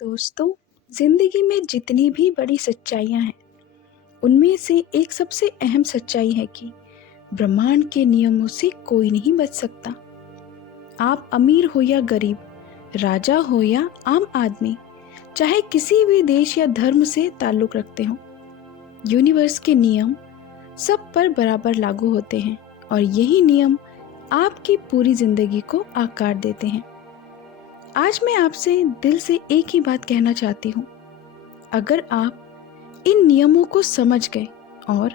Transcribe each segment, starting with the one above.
दोस्तों, जिंदगी में जितनी भी बड़ी सच्चाइयां हैं, उनमें से एक सबसे अहम सच्चाई है कि ब्रह्मांड के नियमों से कोई नहीं बच सकता। आप अमीर हो या गरीब, राजा हो या आम आदमी, चाहे किसी भी देश या धर्म से ताल्लुक रखते हो, यूनिवर्स के नियम सब पर बराबर लागू होते हैं और यही नियम आपकी पूरी जिंदगी को आकार देते हैं। आज मैं आपसे दिल से एक ही बात कहना चाहती हूँ। अगर आप इन नियमों को समझ गए और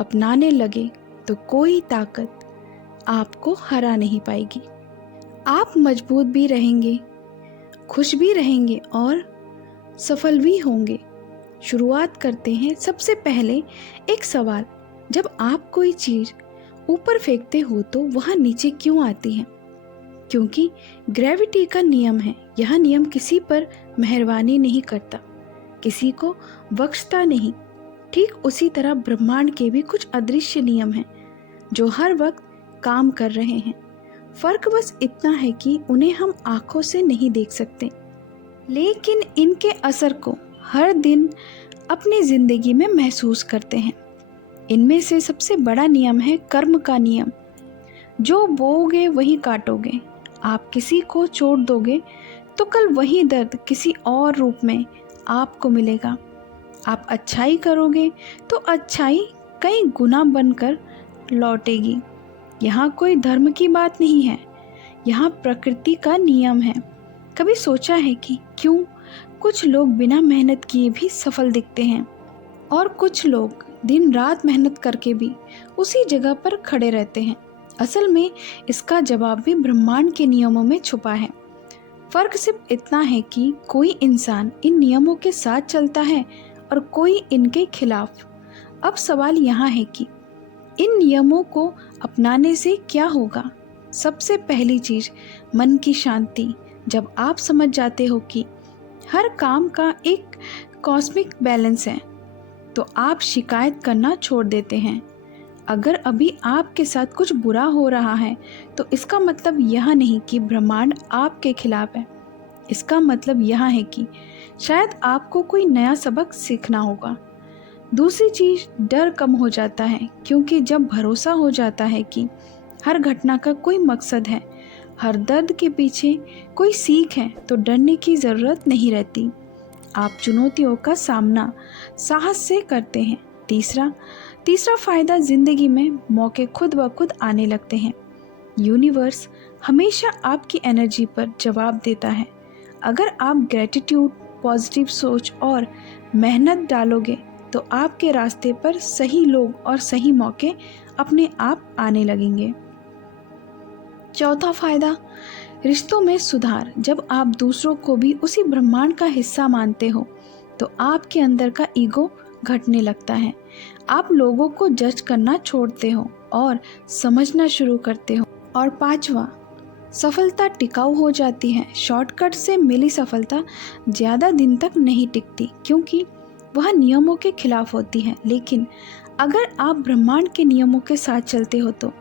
अपनाने लगे तो कोई ताकत आपको हरा नहीं पाएगी। आप मजबूत भी रहेंगे, खुश भी रहेंगे और सफल भी होंगे। शुरुआत करते हैं सबसे पहले एक सवाल। जब आप कोई चीज़ ऊपर फेंकते हो तो वह नीचे क्यों आती है? क्योंकि ग्रेविटी का नियम है। यह नियम किसी पर मेहरबानी नहीं करता, किसी को बख्शता नहीं। ठीक उसी तरह ब्रह्मांड के भी कुछ अदृश्य नियम हैं जो हर वक्त काम कर रहे हैं। फर्क बस इतना है कि उन्हें हम आंखों से नहीं देख सकते, लेकिन इनके असर को हर दिन अपनी जिंदगी में महसूस करते हैं। इनमें से सबसे बड़ा नियम है कर्म का नियम। जो बोओगे वही काटोगे। आप किसी को चोट दोगे तो कल वही दर्द किसी और रूप में आपको मिलेगा। आप अच्छाई करोगे तो अच्छाई कई गुना बनकर लौटेगी। यहाँ कोई धर्म की बात नहीं है, यहाँ प्रकृति का नियम है। कभी सोचा है कि क्यों कुछ लोग बिना मेहनत किए भी सफल दिखते हैं और कुछ लोग दिन रात मेहनत करके भी उसी जगह पर खड़े रहते हैं? असल में इसका जवाब भी ब्रह्मांड के नियमों में छुपा है। फर्क सिर्फ इतना है कि कोई इंसान इन नियमों के साथ चलता है और कोई इनके खिलाफ। अब सवाल यहाँ है कि इन नियमों को अपनाने से क्या होगा? सबसे पहली चीज, मन की शांति। जब आप समझ जाते हो कि हर काम का एक कॉस्मिक बैलेंस है, तो आप शिकायत करना छोड़ देते हैं। अगर अभी आपके साथ कुछ बुरा हो रहा है तो इसका मतलब यह नहीं कि ब्रह्मांड आपके खिलाफ है। इसका मतलब यह है कि शायद आपको कोई नया सबक सीखना होगा। दूसरी चीज, डर कम हो जाता है, क्योंकि जब भरोसा हो जाता है कि हर घटना का कोई मकसद है, हर दर्द के पीछे कोई सीख है, तो डरने की ज़रूरत नहीं रहती। आप चुनौतियों का सामना साहस से करते हैं। तीसरा फायदा, जिंदगी में मौके खुद ब खुद आने लगते हैं। यूनिवर्स हमेशा आपकी एनर्जी पर जवाब देता है। अगर आप ग्रेटिट्यूड, पॉजिटिव सोच और मेहनत डालोगे तो आपके रास्ते पर सही लोग और सही मौके अपने आप आने लगेंगे। चौथा फायदा, रिश्तों में सुधार। जब आप दूसरों को भी उसी ब्रह्मांड का हिस्सा मानते हो तो आपके अंदर का ईगो घटने लगता है। आप लोगों को जज करना छोड़ते हो और समझना शुरू करते हो। और पांचवा, सफलता टिकाऊ हो जाती है। शॉर्टकट से मिली सफलता ज़्यादा दिन तक नहीं टिकती, क्योंकि वह नियमों के खिलाफ होती है। लेकिन अगर आप ब्रह्मांड के नियमों के साथ चलते हो तो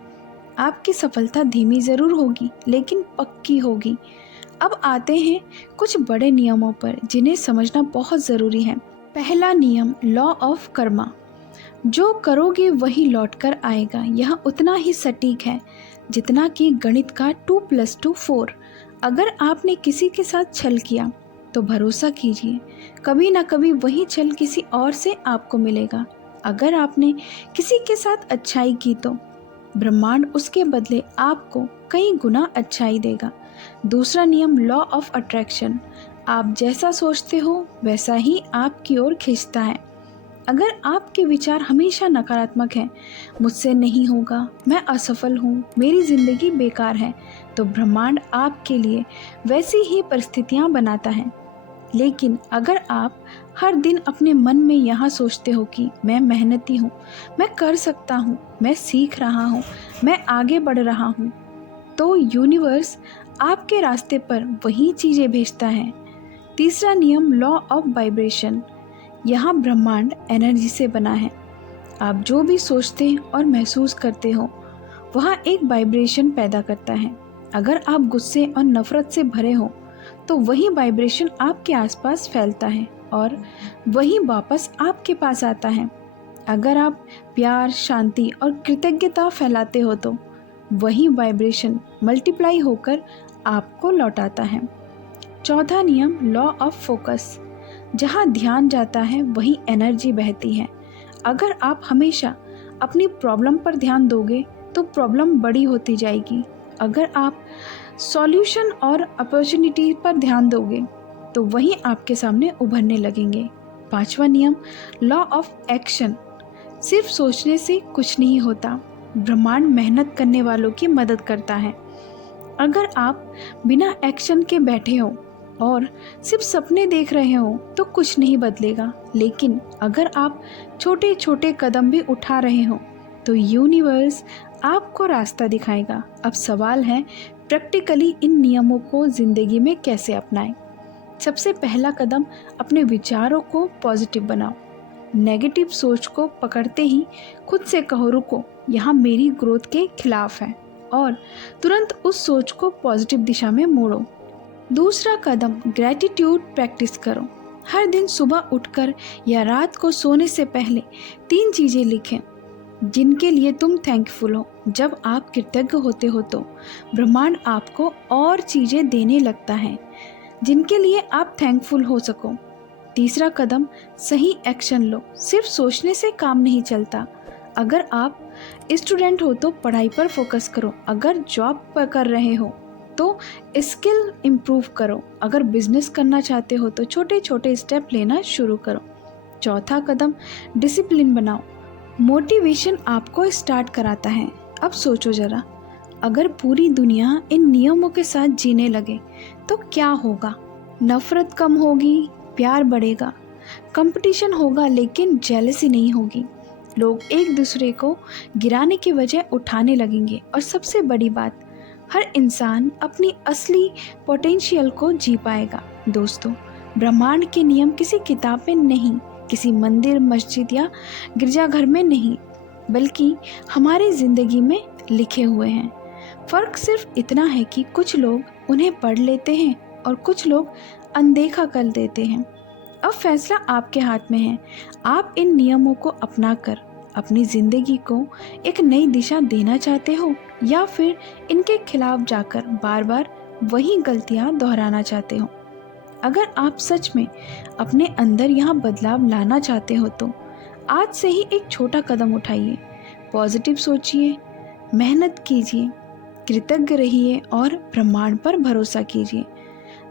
आपकी सफलता धीमी ज़रूर होगी, लेकिन पक्की होगी। अब आते हैं कुछ बड़े नियमों पर जिन्हें समझना बहुत ज़रूरी है। पहला नियम, लॉ ऑफ कर्मा। जो करोगे वही लौट कर आएगा। यह उतना ही सटीक है जितना कि गणित का 2+2 4। अगर आपने किसी के साथ छल किया तो भरोसा कीजिए, कभी ना कभी वही छल किसी और से आपको मिलेगा। अगर आपने किसी के साथ अच्छाई की तो ब्रह्मांड उसके बदले आपको कई गुना अच्छाई देगा। दूसरा नियम, लॉ ऑफ अट्रैक्शन। आप जैसा सोचते हो वैसा ही आपकी ओर खींचता है। अगर आपके विचार हमेशा नकारात्मक हैं, मुझसे नहीं होगा, मैं असफल हूँ, मेरी ज़िंदगी बेकार है, तो ब्रह्मांड आपके लिए वैसी ही परिस्थितियाँ बनाता है। लेकिन अगर आप हर दिन अपने मन में यहाँ सोचते हो कि मैं मेहनती हूँ, मैं कर सकता हूँ, मैं सीख रहा हूँ, मैं आगे बढ़ रहा हूँ, तो यूनिवर्स आपके रास्ते पर वही चीज़ें भेजता है। तीसरा नियम, लॉ ऑफ वाइब्रेशन। यहाँ ब्रह्मांड एनर्जी से बना है। आप जो भी सोचते और महसूस करते हो वह एक वाइब्रेशन पैदा करता है। अगर आप गुस्से और नफरत से भरे हो तो वही वाइब्रेशन आपके आसपास फैलता है और वही वापस आपके पास आता है। अगर आप प्यार, शांति और कृतज्ञता फैलाते हो तो वही वाइब्रेशन मल्टीप्लाई होकर आपको लौटाता है। चौथा नियम, लॉ ऑफ फोकस। जहाँ ध्यान जाता है वहीं एनर्जी बहती है। अगर आप हमेशा अपनी प्रॉब्लम पर ध्यान दोगे तो प्रॉब्लम बड़ी होती जाएगी। अगर आप सॉल्यूशन और अपॉर्चुनिटी पर ध्यान दोगे तो वही आपके सामने उभरने लगेंगे। पांचवा नियम, लॉ ऑफ एक्शन। सिर्फ सोचने से कुछ नहीं होता, ब्रह्मांड मेहनत करने वालों की मदद करता है। अगर आप बिना एक्शन के बैठे हो और सिर्फ सपने देख रहे हो तो कुछ नहीं बदलेगा, लेकिन अगर आप छोटे छोटे कदम भी उठा रहे हो तो यूनिवर्स आपको रास्ता दिखाएगा। अब सवाल है, प्रैक्टिकली इन नियमों को ज़िंदगी में कैसे अपनाएं? सबसे पहला कदम, अपने विचारों को पॉजिटिव बनाओ। नेगेटिव सोच को पकड़ते ही खुद से कहो, रुको, यहाँ मेरी ग्रोथ के खिलाफ है, और तुरंत उस सोच को पॉजिटिव दिशा में मोड़ो। दूसरा कदम, ग्रैटिट्यूड प्रैक्टिस करो। हर दिन सुबह उठकर या रात को सोने से पहले 3 चीज़ें लिखें जिनके लिए तुम थैंकफुल हो। जब आप कृतज्ञ होते हो तो ब्रह्मांड आपको और चीज़ें देने लगता है जिनके लिए आप थैंकफुल हो सको। तीसरा कदम, सही एक्शन लो। सिर्फ सोचने से काम नहीं चलता। अगर आप स्टूडेंट हो तो पढ़ाई पर फोकस करो। अगर जॉब पर कर रहे हो तो स्किल इम्प्रूव करो। अगर बिजनेस करना चाहते हो तो छोटे छोटे स्टेप लेना शुरू करो। चौथा कदम, डिसिप्लिन बनाओ। मोटिवेशन आपको स्टार्ट कराता है। अब सोचो जरा, अगर पूरी दुनिया इन नियमों के साथ जीने लगे तो क्या होगा? नफरत कम होगी, प्यार बढ़ेगा, कंपटीशन होगा लेकिन जेलसी नहीं होगी। लोग एक दूसरे को गिराने की बजाय उठाने लगेंगे। और सबसे बड़ी बात, हर इंसान अपनी असली पोटेंशियल को जी पाएगा। दोस्तों, ब्रह्मांड के नियम किसी किताब में नहीं, किसी मंदिर, मस्जिद या गिरजाघर में नहीं, बल्कि हमारी ज़िंदगी में लिखे हुए हैं। फ़र्क सिर्फ इतना है कि कुछ लोग उन्हें पढ़ लेते हैं और कुछ लोग अनदेखा कर देते हैं। अब फैसला आपके हाथ में है। आप इन नियमों को अपनाकर अपनी ज़िंदगी को एक नई दिशा देना चाहते हो या फिर इनके खिलाफ जाकर बार बार वही गलतियां दोहराना चाहते हो। अगर आप सच में अपने अंदर यहाँ बदलाव लाना चाहते हो तो आज से ही एक छोटा कदम उठाइए। पॉजिटिव सोचिए, मेहनत कीजिए, कृतज्ञ रहिए और ब्रह्मांड पर भरोसा कीजिए।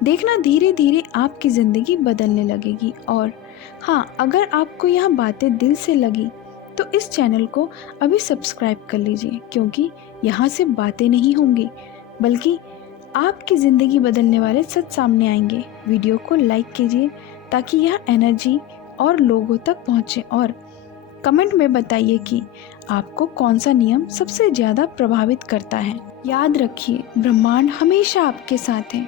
देखना, धीरे धीरे आपकी ज़िंदगी बदलने लगेगी। और हाँ, अगर आपको यह बातें दिल से लगी तो इस चैनल को अभी सब्सक्राइब कर लीजिए, क्योंकि यहाँ से बातें नहीं होंगी बल्कि आपकी ज़िंदगी बदलने वाले सच सामने आएंगे। वीडियो को लाइक कीजिए ताकि यह एनर्जी और लोगों तक पहुँचे, और कमेंट में बताइए कि आपको कौन सा नियम सबसे ज़्यादा प्रभावित करता है। याद रखिए, ब्रह्मांड हमेशा आपके साथ है।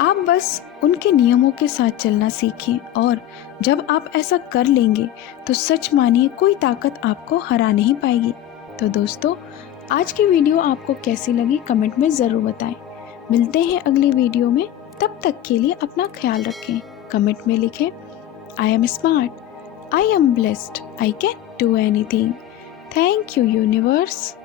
आप बस उनके नियमों के साथ चलना सीखिए, और जब आप ऐसा कर लेंगे तो सच मानिए, कोई ताकत आपको हरा नहीं पाएगी। तो दोस्तों, आज की वीडियो आपको कैसी लगी कमेंट में ज़रूर बताएं। मिलते हैं अगली वीडियो में, तब तक के लिए अपना ख्याल रखें। कमेंट में लिखें, I am smart, I am blessed, I can do anything. Thank you universe.